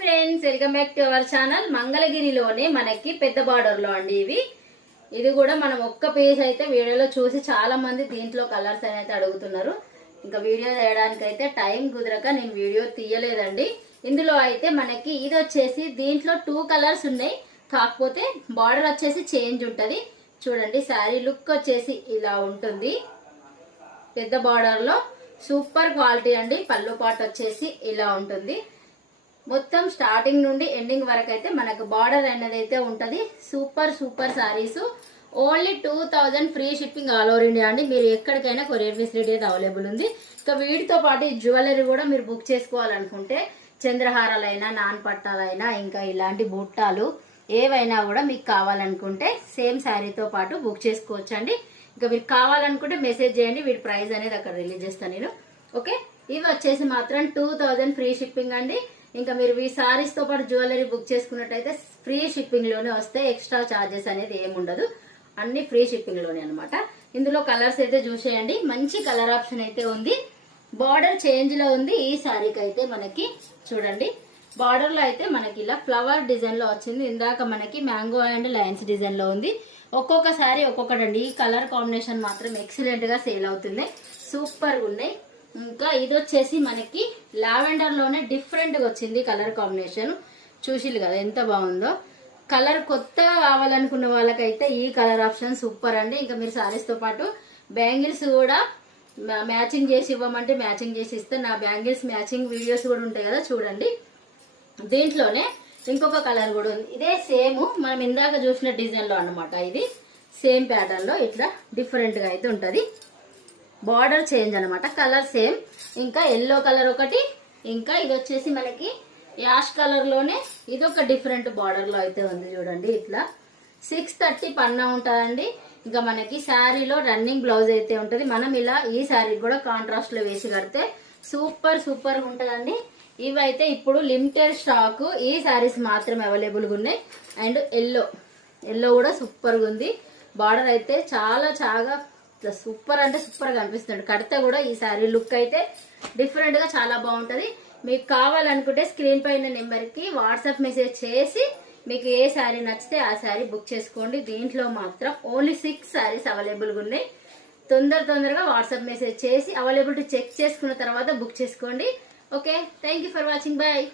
Friends, welcome back to our channel. మంగళగిరిలోనే మనకి పెద్ద బార్డర్ లో అండి ఇది కూడా మనం ఒక్క పీస్ అయితే వీడియోలో చూసి చాలా మంది దీంట్లో కలర్స్ అయితే అడుగుతున్నారు. ఇంకా వీడియో చేయడానికి అయితే టైం కుదరక నేను వీడియో తీయలేదండి. ఇందులో అయితే మనకి ఇది వచ్చేసి దీంట్లో 2 కలర్స్ ఉన్నాయి, కాకపోతే బార్డర్ వచ్చేసి చేంజ్ ఉంటది. చూడండి, శారీ లుక్ వచ్చేసి ఇలా ఉంటుంది. పెద్ద బార్డర్ లో సూపర్ క్వాలిటీ అండి. పళ్ళు పాట్ వచ్చేసి ఇలా ఉంటుంది. మొత్తం స్టార్టింగ్ నుండి ఎండింగ్ వరకు అయితే మనకు బార్డర్ అనేది అయితే ఉంటది. Super super saris. Only 2000 free shipping all over India అండి. మీరు ఎక్కడికైనా కొరియర్ ఫెసిలిటీ అయితే అవైలబుల్ ఉంది. ఇంకా వీటితో పాటు జ్యువెలరీ కూడా మీరు బుక్ చేసుకోవాలనుకుంటే చంద్రహారాలైనా, నాన్ పట్టాలైనా, ఇంకా ఇలాంటి బుట్టాలు ఏవైనా కూడా మీకు కావాలనుకుంటే సేమ్ శారీతో పాటు బుక్ చేసుకోవచ్చు అండి. ఇంకా మీరు కావాలనుకుంటే మెసేజ్ చేయండి, వీటి ప్రైస్ అనేది అక్కడ రిలీజ్ చేస్తాను నేను. ఓకే, ఇవి వచ్చేసి మాత్రం 2000 ఫ్రీ షిప్పింగ్ అండి. ఇంకా మీరు ఈ సారీస్ తో పాటు జ్యువెలరీ బుక్ చేసుకున్నట్టయితే ఫ్రీ షిప్పింగ్ లోనే వస్తాయి. ఎక్స్ట్రా చార్జెస్ అనేది ఏముండదు, అన్ని ఫ్రీ షిప్పింగ్ లోనే అనమాట. ఇందులో కలర్స్ అయితే చూసేయండి, మంచి కలర్ ఆప్షన్ అయితే ఉంది. బార్డర్ చేంజ్ లో ఉంది ఈ సారీకి అయితే. మనకి చూడండి, బార్డర్ లో అయితే మనకి ఇలా ఫ్లవర్ డిజైన్ లో వచ్చింది. ఇందాక మనకి మ్యాంగో అండ్ లైన్స్ డిజైన్ లో ఉంది. ఒక్కొక్క సారీ ఒక్కొక్కటండి. ఈ కలర్ కాంబినేషన్ మాత్రం ఎక్సలెంట్ గా సేల్ అవుతుంది, సూపర్ గా ఉన్నాయి. ఇంకా ఇది వచ్చేసి మనకి లావెండర్ లోనే డిఫరెంట్ గా వచ్చింది కలర్ కాంబినేషన్. చూసిల్లు కదా ఎంత బాగుందో. కలర్ కొత్తగా కావాలనుకున్న వాళ్ళకైతే ఈ కలర్ ఆప్షన్ సూపర్ అండి. ఇంకా మీరు సారీస్ తో పాటు బ్యాంగిల్స్ కూడా మ్యాచింగ్ చేసి ఇవ్వమంటే మ్యాచింగ్ చేసి ఇస్తే నా బ్యాంగిల్స్ మ్యాచింగ్ వీడియోస్ కూడా ఉంటాయి కదా, చూడండి. దీంట్లోనే ఇంకొక కలర్ కూడా ఉంది. ఇదే సేమ్ మనం ఇందాక చూసిన డిజైన్ లో అనమాట. ఇది సేమ్ ప్యాటర్న్ లో ఇట్లా డిఫరెంట్ గా అయితే ఉంటది. బార్డర్ చేంజ్ అనమాట, కలర్ సేమ్. ఇంకా ఎల్లో కలర్ ఒకటి, ఇంకా ఇది వచ్చేసి మనకి యాష్ కలర్ లోనే ఇదొక డిఫరెంట్ బార్డర్ లో అయితే ఉంది. చూడండి, ఇట్లా 630 పన్నా ఉంటుందండి. ఇంకా మనకి శారీలో రన్నింగ్ బ్లౌజ్ అయితే ఉంటది. మనం ఇలా ఈ శారీ కూడా కాంట్రాస్ట్ లో వేసి కడితే సూపర్ సూపర్ ఉంటదండి. ఇవైతే ఇప్పుడు లిమిటెడ్ స్టాక్, ఈ శారీస్ మాత్రం అవైలబుల్ గా ఉన్నాయి. అండ్ ఎల్లో కూడా సూపర్ గా ఉంది. బార్డర్ అయితే చాలా చాలా సూపర్ అంటే సూపర్ గా అనిపిస్తుంది. కడితే కూడా ఈ శారీ లుక్ అయితే డిఫరెంట్ గా చాలా బాగుంటది. మీకు కావాలనుకుంటే స్క్రీన్ పైన నెంబర్ కి వాట్సాప్ మెసేజ్ చేసి మీకు ఏ శారీ నచ్చితే ఆ శారీ బుక్ చేసుకోండి. దీంట్లో మాత్రం ఓన్లీ 6 శారీస్ అవైలబుల్ గా ఉన్నాయి. తొందరగా వాట్సాప్ మెసేజ్ చేసి అవైలబిలిటీ చెక్ చేసుకున్న తర్వాత బుక్ చేసుకోండి. Okay, thank you for watching. Bye.